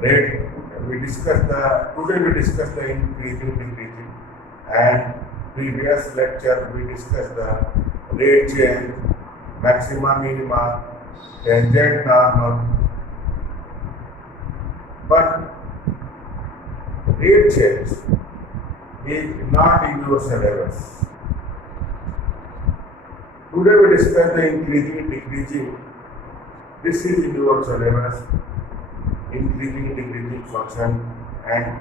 rate. Today we discuss the increasing, decreasing, and previous lecture we discussed the rate change, maxima, minima, tangent normal. But rate change is not in your syllabus. Today we discuss the increasing, decreasing. This is in your syllabus. Increasing, decreasing function, and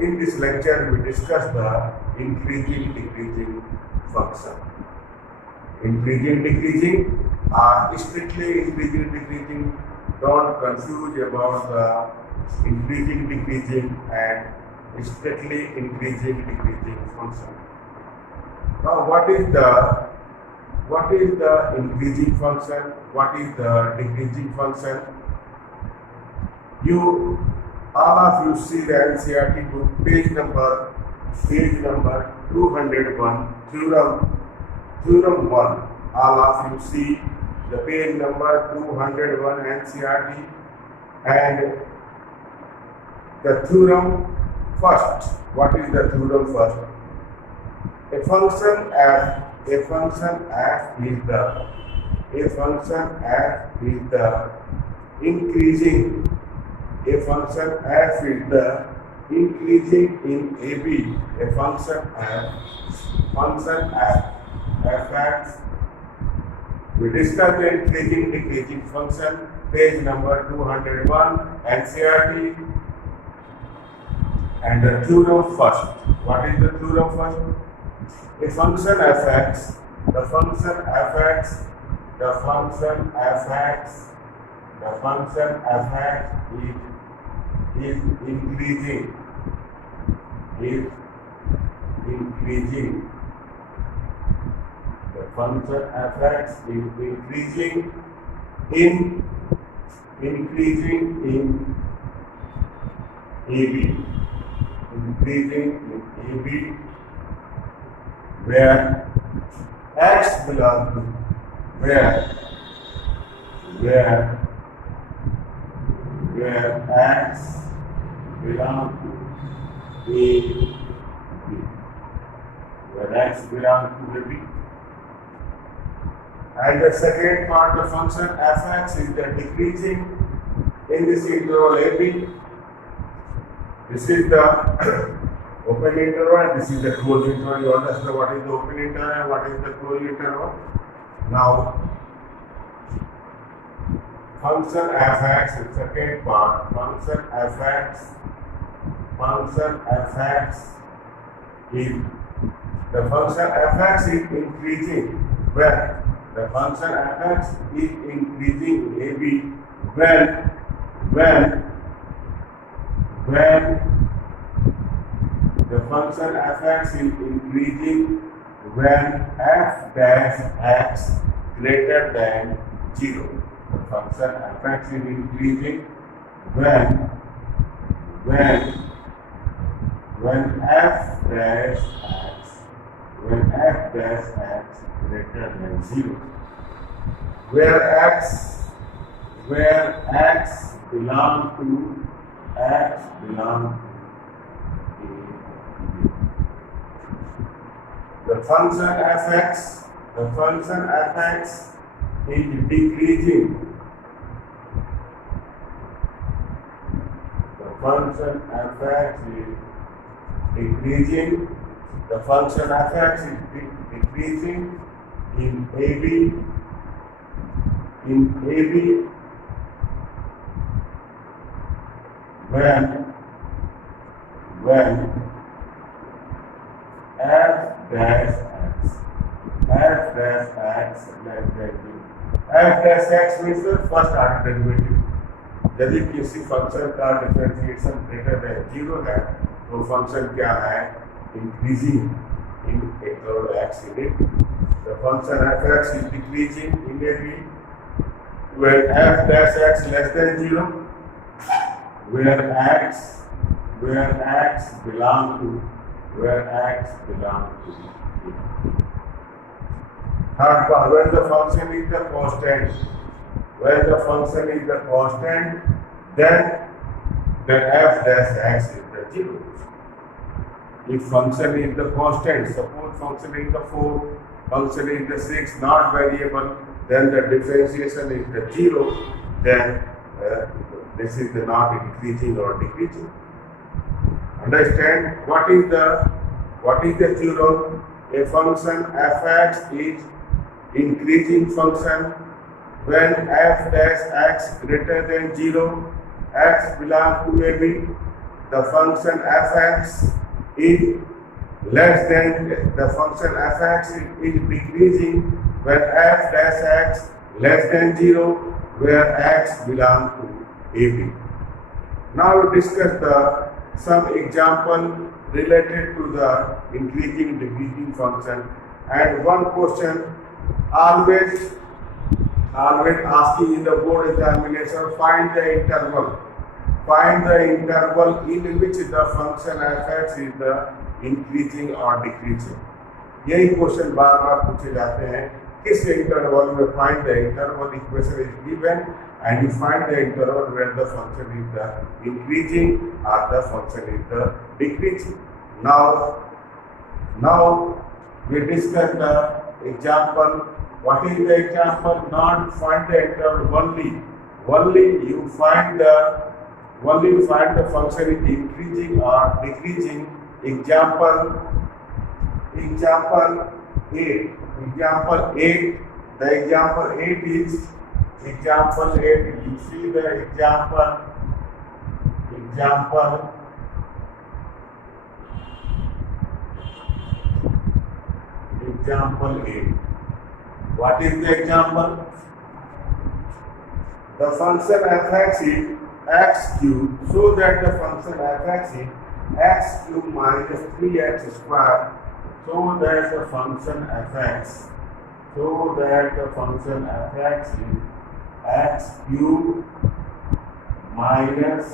in this lecture we discuss the increasing, decreasing function. Increasing, decreasing are strictly increasing, decreasing. Don't confuse about the increasing, decreasing and strictly increasing, decreasing function. Now what is the increasing function? What is the decreasing function? All of you see the NCERT book, page number 201, theorem 1. All of you see the page number 201 NCERT, and the theorem first. What is the theorem first? A function f is the increasing. A function f is the increasing in AB. A function f, fx. We discussed the increasing, decreasing function, page number 201, NCERT, and the theorem first. What is the theorem first? A function fx, the function fx is increasing. The function fx is increasing in AB. Where x belongs to where x belongs to AB. Where x belongs to AB. And the second part of the function fx is the decreasing in this interval AB. This is the open interval and this is the closed interval. You understand what is the open interval and what is the closed interval? Now, function fx is second part. Function fx is the function fx is increasing when the function fx is increasing AB when the function fx is increasing when f dash x greater than 0. The function fx is increasing when f dash x greater than 0. Where x belongs to the function fx is decreasing. The function fx is decreasing. The function fx is decreasing in AB. When f dash x less than 0. F dash x means the first order derivative. यदि किसी function का differentiation greater than 0 है तो function क्या है? Increasing in x in it. The function fx is decreasing in AB when f dash x less than 0, where x belongs to third part, when the function is the constant, then then f dash x is the 0. If function is the constant, suppose function is the 4, function is the 6, not variable, then the differentiation is the 0, then this is the not increasing or decreasing. Understand what is the theorem? A function fx is increasing function when f dash x greater than 0, x belongs to AB. The function fx is less than the function fx is decreasing when f dash x less than 0, where x belongs to AB. Now we discuss some example related to the increasing decreasing function, and one question always asking in the board examination, find the interval in which the function fx is the increasing or decreasing. यही question बार बार पूछे जाते हैं, किस interval में find the interval equation is given and you find the interval where the function is the increasing or the function is the decreasing. Now we discuss the example. What is the example? Not find the interval only you find the function is increasing or decreasing. Example 8. The example 8 is example 8. You see the example 8. What is the example? The function fx is x cube, so that the function fx is x cube minus 3x square, so that the function fx is x cube minus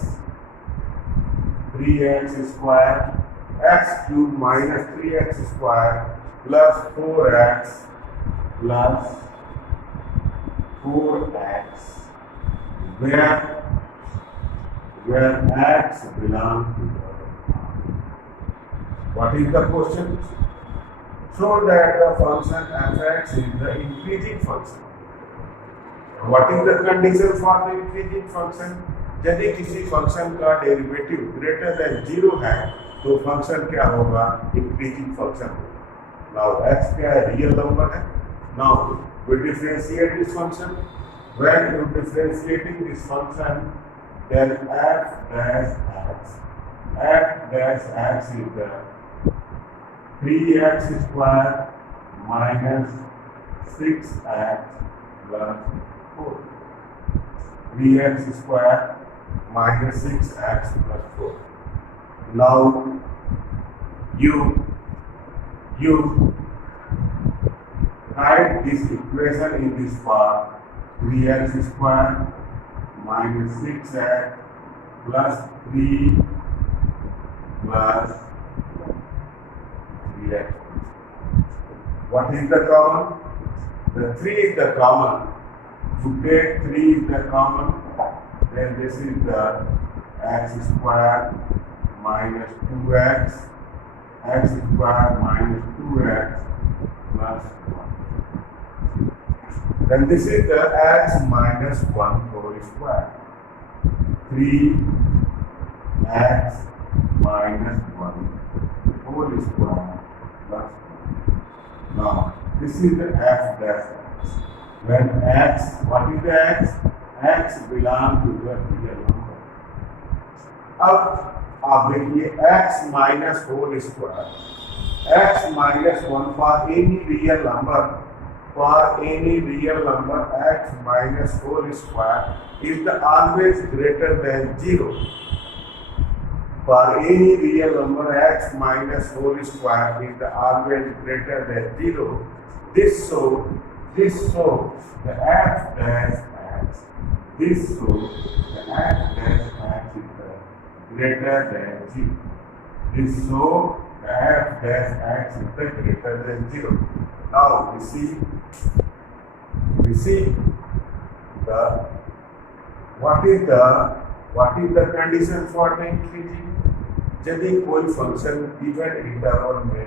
3x square, x cube minus 3x square plus 4x where x belongs to the. What is the question? So that the function fx is the increasing function. What is the condition for the increasing function? यदि किसी function का derivative greater than 0 है तो function क्या होगा? Increasing function होगा. Now x क्या है? रियल नंबर है. Now we differentiate this function. When you differentiating this function, then f dash x is the 3x square minus 6x plus 4. 3x square minus 6x plus 4. Now you write this equation in this part. 3x square minus 6x plus 3 plus 3x. What is the common? The 3 is the common. To take 3 is the common, then this is the x square minus 2x, x square minus 2x plus 1. Then this is the x minus 1 whole square. 3x minus 1 whole square plus 1. Now, this is the f dash x. When x, what is the x? X belongs to the real number. अब देखिए x minus whole square, x minus 1 for any real number. For any real number, x minus whole square is the always greater than 0. For any real number, x minus whole square is the always greater than 0. This shows the f dash x. This shows the f dash x is the greater than 0. This shows the f dash x is the greater than 0. Now we see the what is the What is the condition for the increasing? यदि कोई function given interval में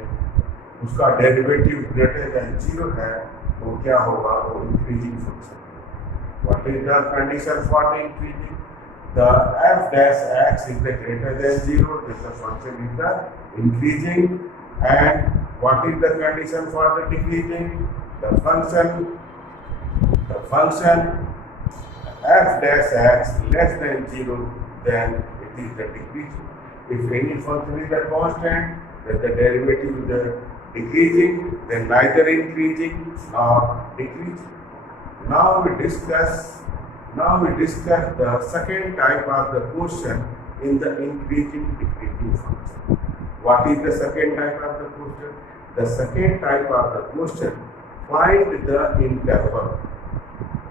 उसका derivative greater than 0 है तो क्या होगा? वो increasing function. What is the condition for the increasing? The f dash x is the greater than 0, then the function is the increasing. And what is the condition for the decreasing? The function f dash x less than 0, then it is the decreasing. If any function is a constant, then the derivative is the decreasing, then neither increasing nor decreasing. Now we discuss the second type of the question in the increasing decreasing function. What is the second type of the question? The second type of the question, find the interval.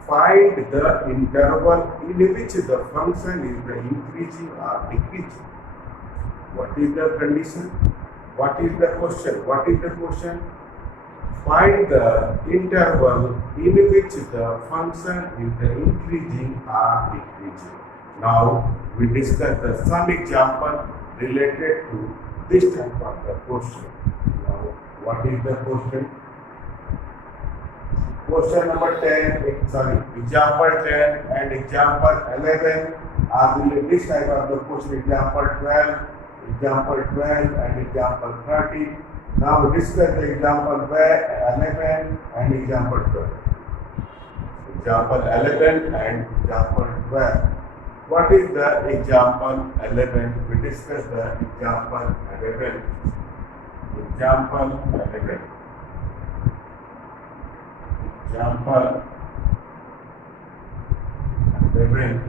Find the interval in which the function is the increasing or decreasing. What is the condition? What is the question? What is the question? Find the interval in which the function is the increasing or decreasing. Now we discuss some example related to this type of the question. Now what is the question? Question number 10, example 10 and example 11 are related this type of the question. Example 12 and example 13. Now we discuss the example 11 and example 12. Example 11 and example 12. What is the example 11? We discuss the example 11. Example 11. Example 11.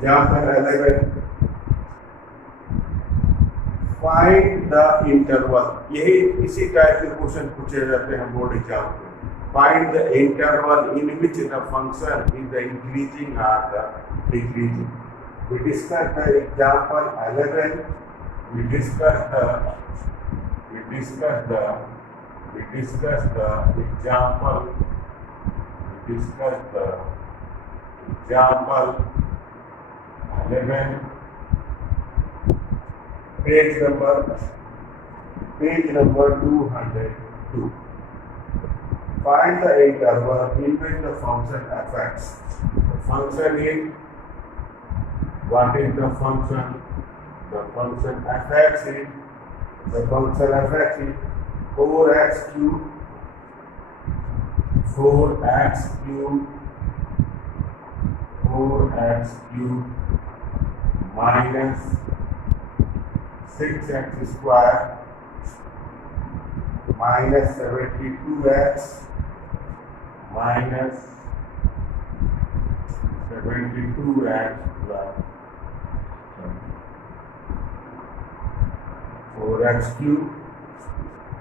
Example 11. Find the interval. यही इसी type के question पूछे जाते हैं board exam में. Find the interval in which the function is the increasing or the decreasing. We discussed the example 11. We discussed the example. We discussed the example 11. Page number 202. Find the interval in which the function affects. The function is, what is the function? The function affects it. The function affects it 4x cubed minus 6x square minus 72x minus 72x plus 4x cubed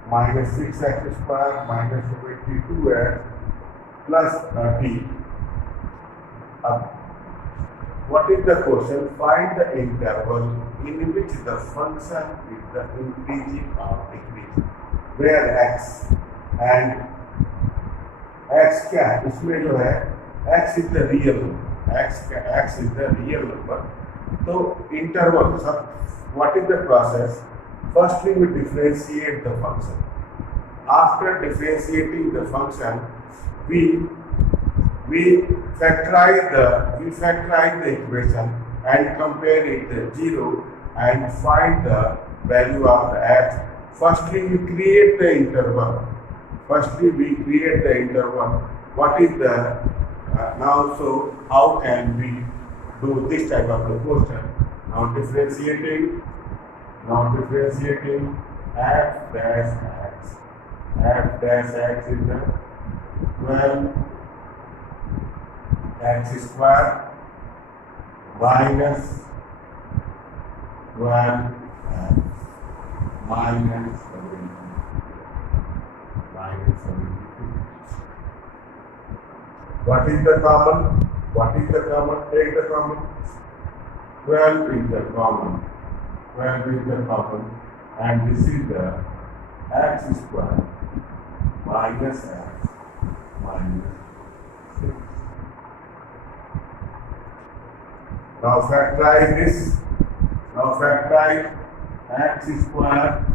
minus 6x square minus 72x plus 30. What is the question? Find the interval in which the function is the increasing or decreasing. Where x and x क्या है? इसमें जो है x is the real number. x is the real number. So interval. So what is the process? Firstly, we differentiate the function. After differentiating the function, we factorize the equation and compare it to 0 and find the value of the x. Firstly, we create the interval. What is the now? So how can we do this type of a question? Now differentiating f dash x. F dash x is the 12 x square minus 12 minus 72. What is the common? Take the common. 12 is the common. 12 is the common, and this is the x square minus x minus 6. Now factorize this. Now factorize x square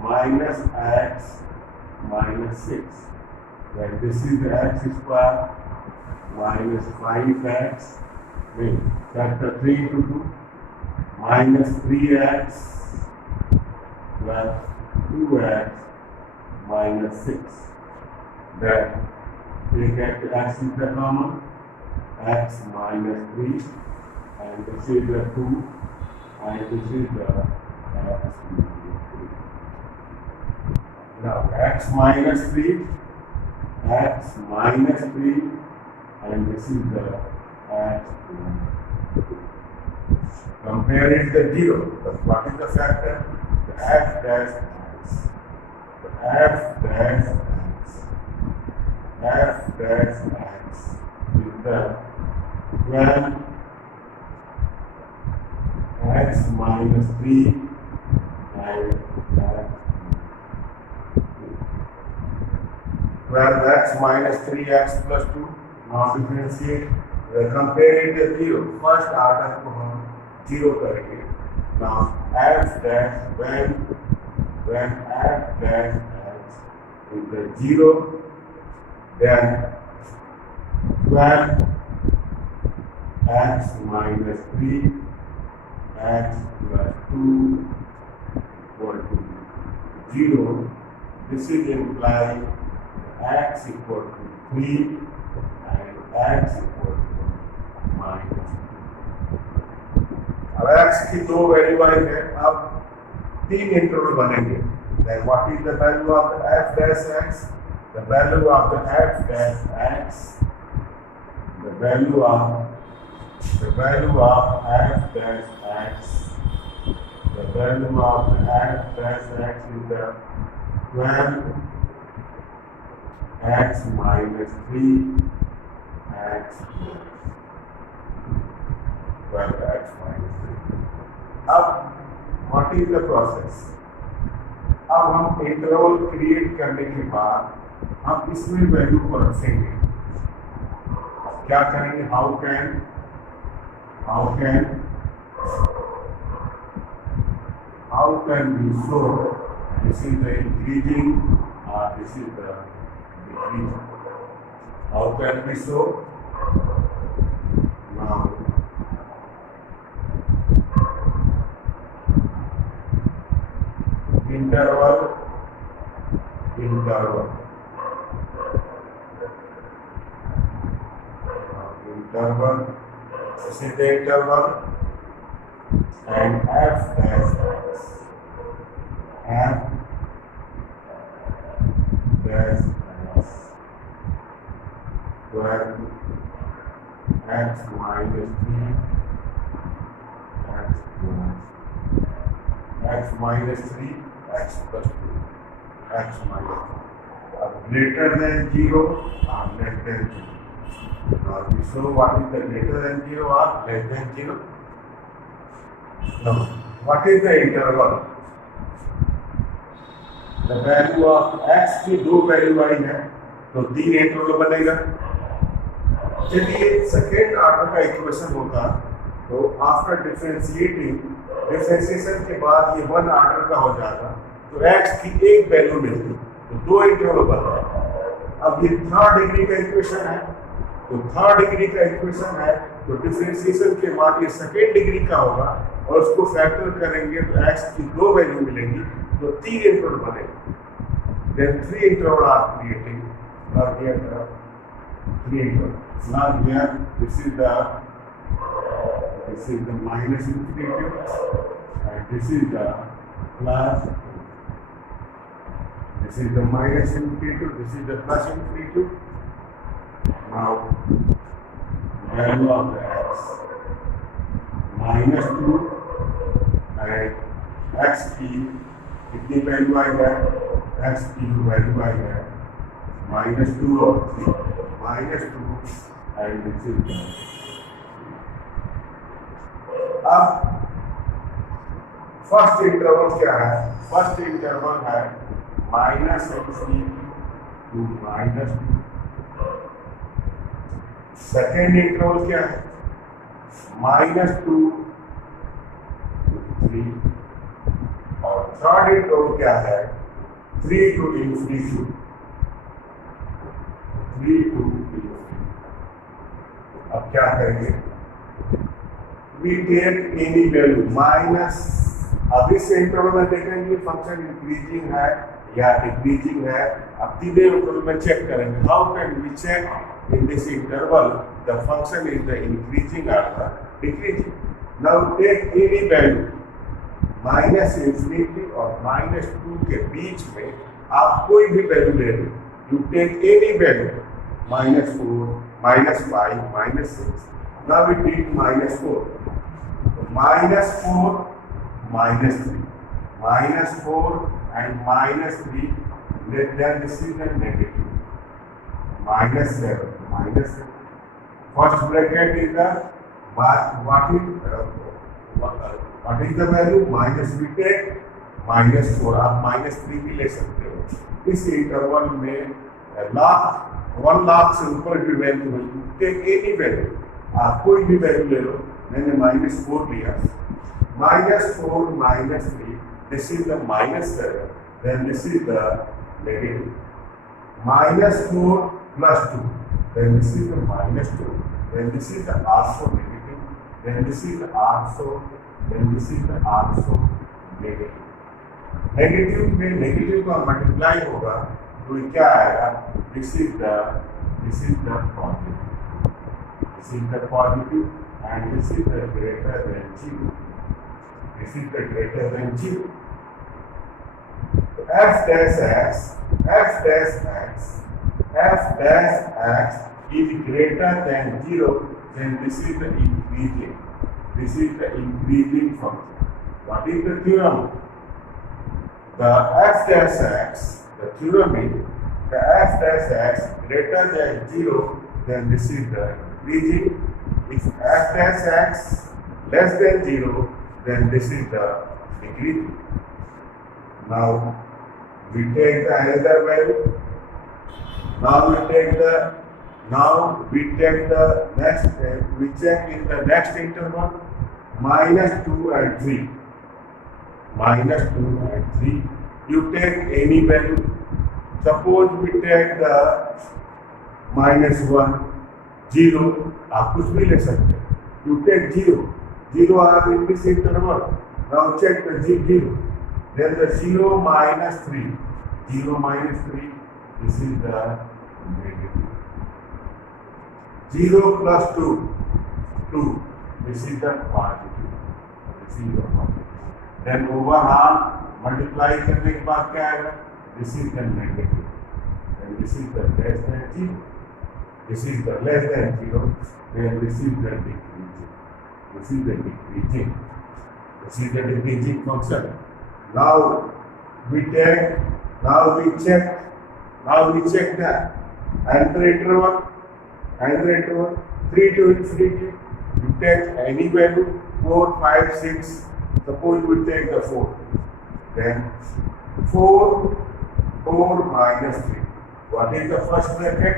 minus x minus 6. Then this is the x square minus 5x. Wait, factor 3 into 2 minus 3x plus 2x minus 6. Then take x is the common, x minus 3, and this is the 2, and this is the x minus 3. Now x minus 3, x minus 3, and this is the x minus 3. Compare it the 0. What is the factor? The f dash x. The f dash x. F dash x is the 12 x minus 3 and x 12 x minus 3x plus 2. Now differentiate. Compare it to 0. First order को हम 0 करेंगे. Now f dash when f dash x is the 0, then 12 x minus 3 x plus 2 equal to 0. This is implying x equal to 3 and x equal to minus 2. अब x की दो value आई है, अब 3 interval बनेंगे. Then what is the value of the f dash x? The value of the f dash x, the value of f dash x, the value of the f dash x is the 12 x minus 3 x plus 12x minus 3. अब what is the process? अब हम interval create करने के बाद हम इसमें value को रखेंगे. क्या करेंगे? How can we show this is the increasing or this is the decreasing? How can we show? Now interval this is the interval and f dash x, f dash x, 12 x minus 3 x plus x minus 3 x plus 2 x minus 2. Greater than 0 or less than 0. Now we show what is the greater than 0 or less than 0. Now what is the interval? The value of x की दो value आई है तो 3 interval बनेगा. यदि second order का equation होता तो after differentiation के बाद ये 1 ऑर्डर का हो जाता तो x की एक वैल्यू मिलती तो 2 इंटरवल बनता. अब ये थर्ड डिग्री का इक्वेशन है तो थर्ड डिग्री का इक्वेशन है तो डिफरेंशिएशन के बाद ये सेकेंड डिग्री का होगा और उसको फैक्टर करेंगे तो x की दो वैल्यू मिलेंगी तो 3 इंटरवल बनेंगे. Then 3 interval are creating. Now here 3 interval. Now here this is the minus infinitive and this is the plus. This is the minus infinitive. This is the plus infinitive. Now value of the x minus 2 and x की कितनी value आई है? x की value आई है -2 और 3 -2 and this is अब first interval क्या है? First interval है minus x two minus 2। Second interval क्या है? -2 to 3। और थर्ड इंटरवल क्या है? 3 to infinity। 3 to infinity। अब क्या करेंगे? We take any value minus, अब इस इंटरवल में देखेंगे फंक्शन इंक्रीजिंग है या डिक्रीजिंग है। अब तीनों इंटरवल में चेक करेंगे। How can we check in this interval the function is the increasing और the decreasing? Now take any value minus infinity और -2 के बीच में आप कोई भी वैल्यू ले लो। You take any value -4, -5, -6। Now we take -4, -4, -3, -4 and -3, then this is the negative, -7, -7. First bracket is the what is the value? minus we take -4, आप -3 भी ले सकते हो। इस इंटरवल में 1 लाख से ऊपर की वैल्यू है, टेक एनी वैल्यू, आप कोई भी वैल्यू ले लो। मैंने -4 लिया, -4, -3, this is the -7, then this is the negative, -4 + 2, then this is the -2, then this is the also negative, then this is the also, then this is the also negative। Negative में negative का multiply होगा तो क्या आएगा? This is the positive, this is the positive and this is the greater than 0, this is the greater than 0। f dash x is greater than 0, then this is the increasing function। What is the theorem? The f dash x, the theorem is the f dash x greater than 0, then this is the increasing. If f dash x less than 0, then this is the decreasing। Now we take the another value. Now we take the next, we check in the next interval -2 and 3. -2 and 3. You take any value. Suppose we take the -1, 0, आप कुछ भी ले सकते हैं। You take 0 are in this interval. Now check the 0. Then the 0 - 3. 0 - 3, this is the negative. 0 + 2, 2, this is the positive. This is the positive. Then overall multiply करने के बाद क्या आएगा? This is the negative. Then this is the less than 0. This is the less than 0. Then this is the decreasing. This is the decreasing. This is the decreasing function. Now we check the another interval. 3 to infinity. You take any value, 4, 5, 6. Suppose we take the 4. Then 4 - 3. What is the first bracket?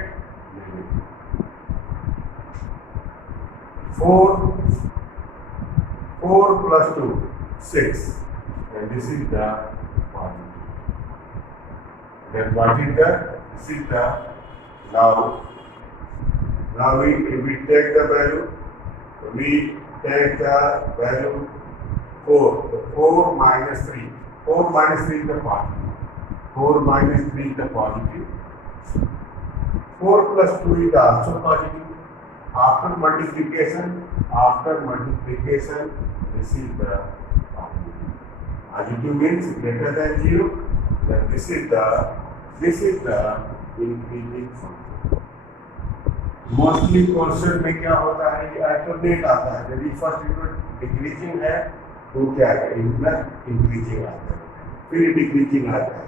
4 + 2, 6. And this is the positive. Then what is the? This is the now we take the value. We take the value 4. So 4 - 3. 4 - 3 is the positive. 4 - 3 is the positive. 4 + 2 is also positive. After multiplication, this is the positive. Positive means greater than 0. Then this is the increasing function. Mostly question में क्या होता है कि alternate आता है। यदि first unit decreasing है तो क्या है? इंक्रीजिंग आता है, फिर डिक्रीजिंग आता है।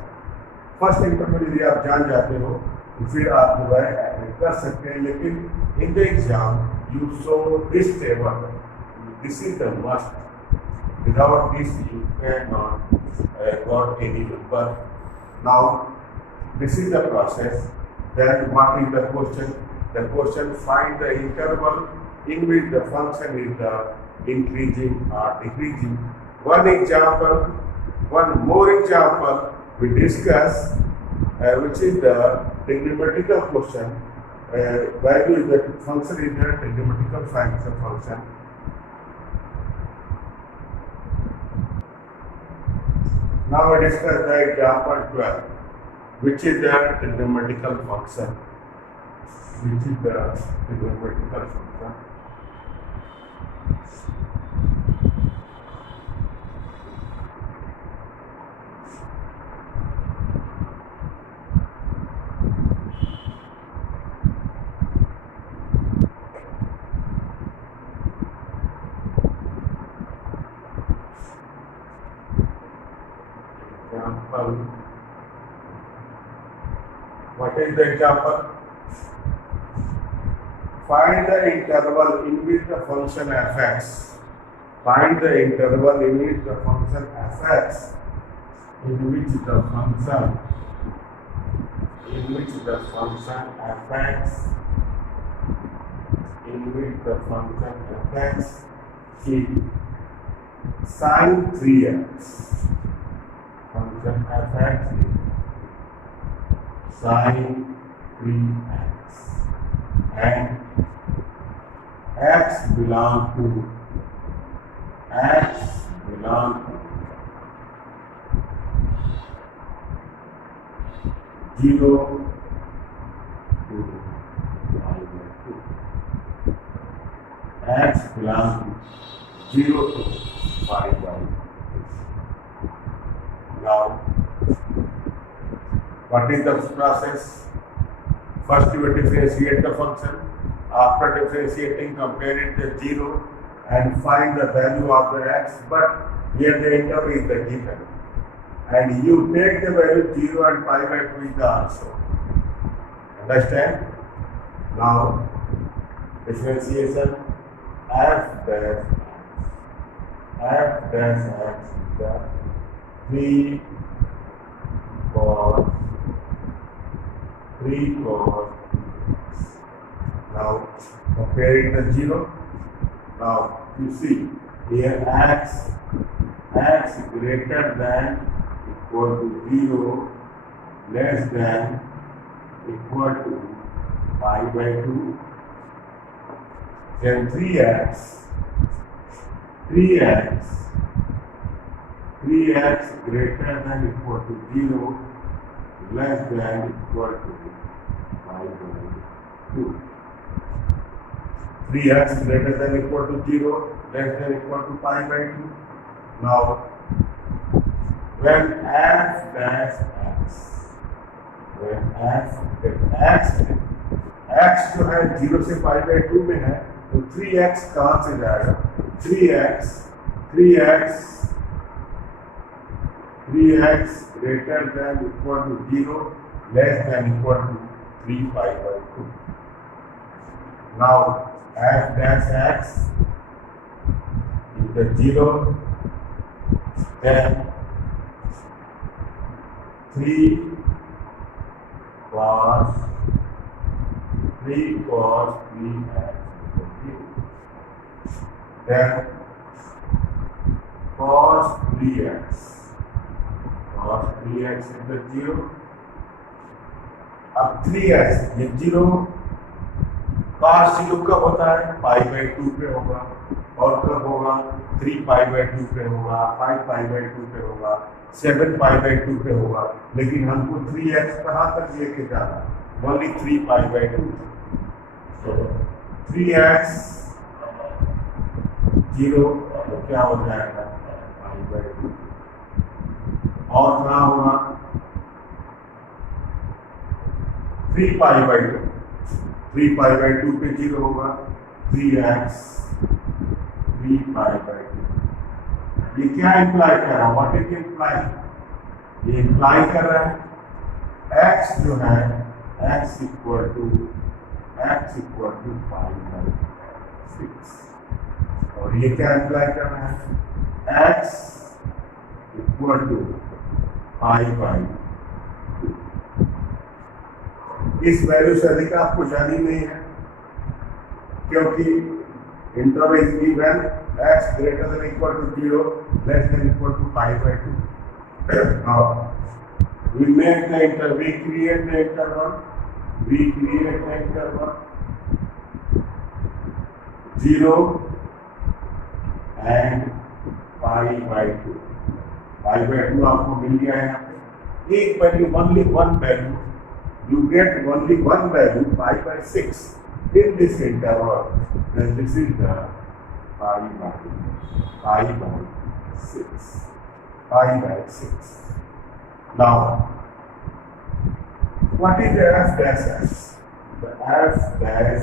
फर्स्ट इंटरवल यदि आप जान जाते हो तो फिर आप जो है कर सकते हैं। लेकिन in the exam you show this table, this is the must. Without this, you cannot got any number. Now, this is the process. Then what is the question? The question: find the interval in which the function is increasing or decreasing. One example, one more example we discuss, which is the trigonometrical question. Value is the function is the trigonometrical function. Now we discuss the example 12, which is the trigonometrical function. Which is the trigonometrical function. What is the example? Find the interval in which the function f(x). Find the interval in which the function f(x), in which the function f(x) is sin 3x. Function f(x) is sin 3x, and x belong to 0 to pi/2. X belong to 0 to pi/2. Now, what is the process? First, you will differentiate the function. After differentiating, compare it to 0 and find the value of the x, but here the interval is the given. And you take the value 0 and pi/2 is the answer. Understand? Now, differentiation f dash x is the 3 cos. Now compare it to 0. Now you see here x greater than equal to 0, less than equal to pi/2. Then 3x greater than equal to 0, less than equal to pi/2. 3x greater than equal to 0, less than equal to pi/2. Now, when f dash x जो है 0 से pi/2 में है, तो 3x कहाँ से जाएगा? 3x greater than equal to 0, less than equal to 3 pi/2. Now f dash x is the 0, then 3 cos 3x is the 0. Then cos 3x is the 0. अब 3x ये 0 cos 0 कब होता है? pi/2 पे होगा, और कब होगा? 3 pi/2 पे होगा, 5 pi/2 पे होगा, 7 pi/2 पे होगा। लेकिन हमको 3x कहाँ तक लेके जाना? Only 3 pi/2। तो 3x 0 तो क्या हो जाएगा? pi/2। और कहाँ होगा? 3 pi/2 पे 0 होगा, 3x 3 pi/2। ये क्या इंप्लाई कर रहा है? What is imply? ये इंप्लाई कर रहा है x जो है x इक्वल टू pi/6, और ये क्या इंप्लाई कर रहा है? x equal to pi by, इस वैल्यू से अधिक आपको जानी नहीं है क्योंकि interval is given x greater than equal to 0 less than equal to pi by 2. Now we make the interval, we create the interval 0 and pi by 2. pi by 2 आपको मिल गया है यहाँ पे एक value, only one value, you get only one value pi by 6 in this interval, then this is the pi by 6. Now what is the f dash x? The f dash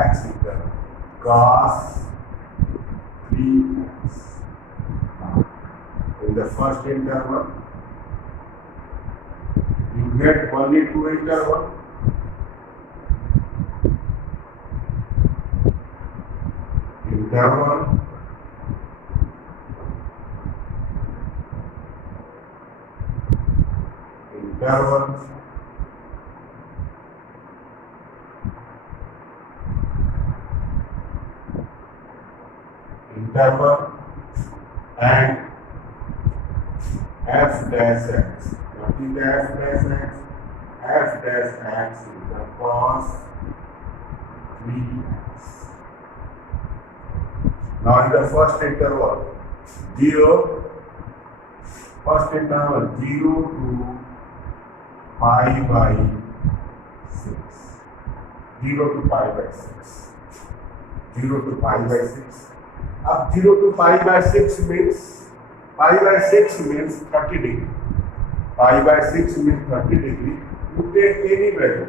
x is the cos 3x. In the first interval, you get only two interval. Interval and f dash x. What is the f dash x? F dash x is the cos 3x. Now in the first interval 0 to pi by 6. 0 to pi by 6. 0 to pi by 6. Up 0 to pi by 6 means 30 degree. Pi by 6 means 30 degree. You take any value.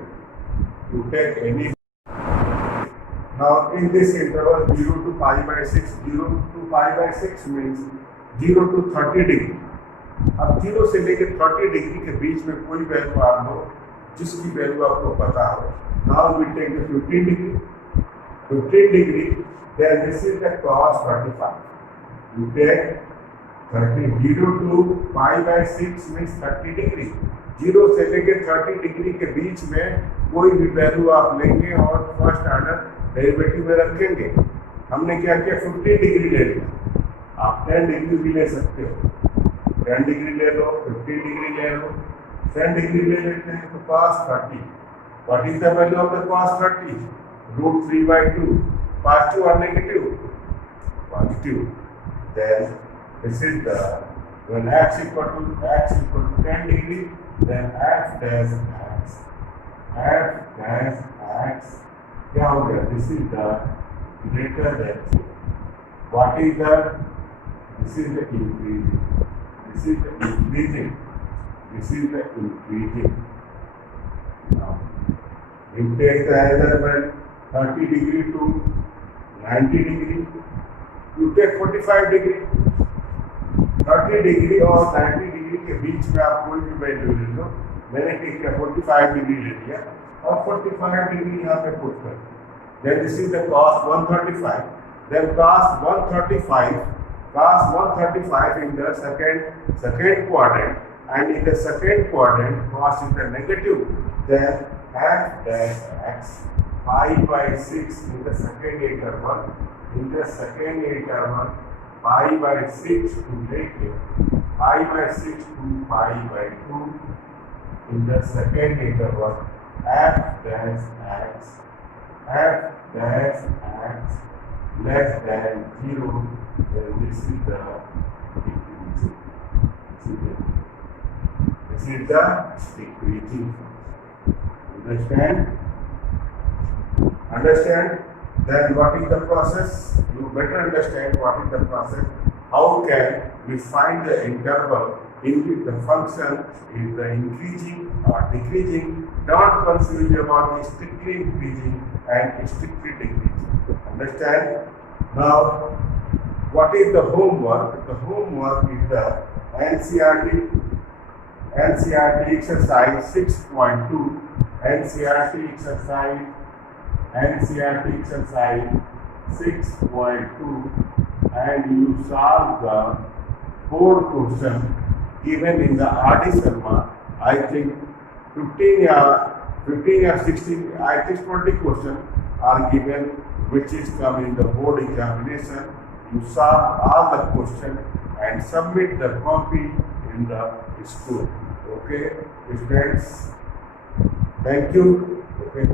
Now in this interval 0 to pi by 6, 0 to pi by 6 means 0 to 30 degree. अब 0 से लेकर 30 degree के बीच में कोई value आप लो जिसकी value आपको पता हो. Now we take the 15 degree, then this is the cos 35. You take 0 to pi by 6 means 30 degree. 0 से लेकर 30 डिग्री के बीच में कोई भी वैल्यू आप लेंगे और फर्स्ट ऑर्डर डेरिवेटिव में रखेंगे. हमने क्या किया, 15 डिग्री ले लिया. आप 10 डिग्री भी ले सकते हो, 10 डिग्री ले लो, 15 डिग्री ले लो, 10 डिग्री ले लेते हैं तो cos 30. What is the value of the cos 30? Root 3 by 2. Positive or negative? Positive. Then this is the, when x equal to 10 degree, then f dash x क्या हो गया? This is the greater than 0. What is the? This is the increasing. Now, you take the other value 30 degree to 90 degree. You take 45 degree. 30 degree और 90 degree के बीच में आप कोई भी value ले लो. मैंने ठीक है 45 डिग्री ले लिया और 45 डिग्री यहाँ पे पुट कर. Then this is the cos 135. Then cos 135 in the second quadrant, and in the second quadrant cos is the negative. Then f dash x pi by 6 in the second interval. Pi by 6 to negative pi by 6 to pi by 2 in the second interval. F dash x less than 0, then this is the decreasing. This is the decreasing. Understand? Then what is the process? You better understand what is the process. How can we find the interval in which the function is the increasing or decreasing? Don't confuse about the strictly increasing and strictly decreasing. Understand? Now, what is the homework? The homework is the NCERT exercise 6.2. NCERT exercise NCERT exercise 6.2 and you solve the 4 question given in the RD Sharma. I think 15 or 16, I think 20 questions are given which is come in the board examination. You solve all the questions and submit the copy in the school. Okay, students, thank you. Okay.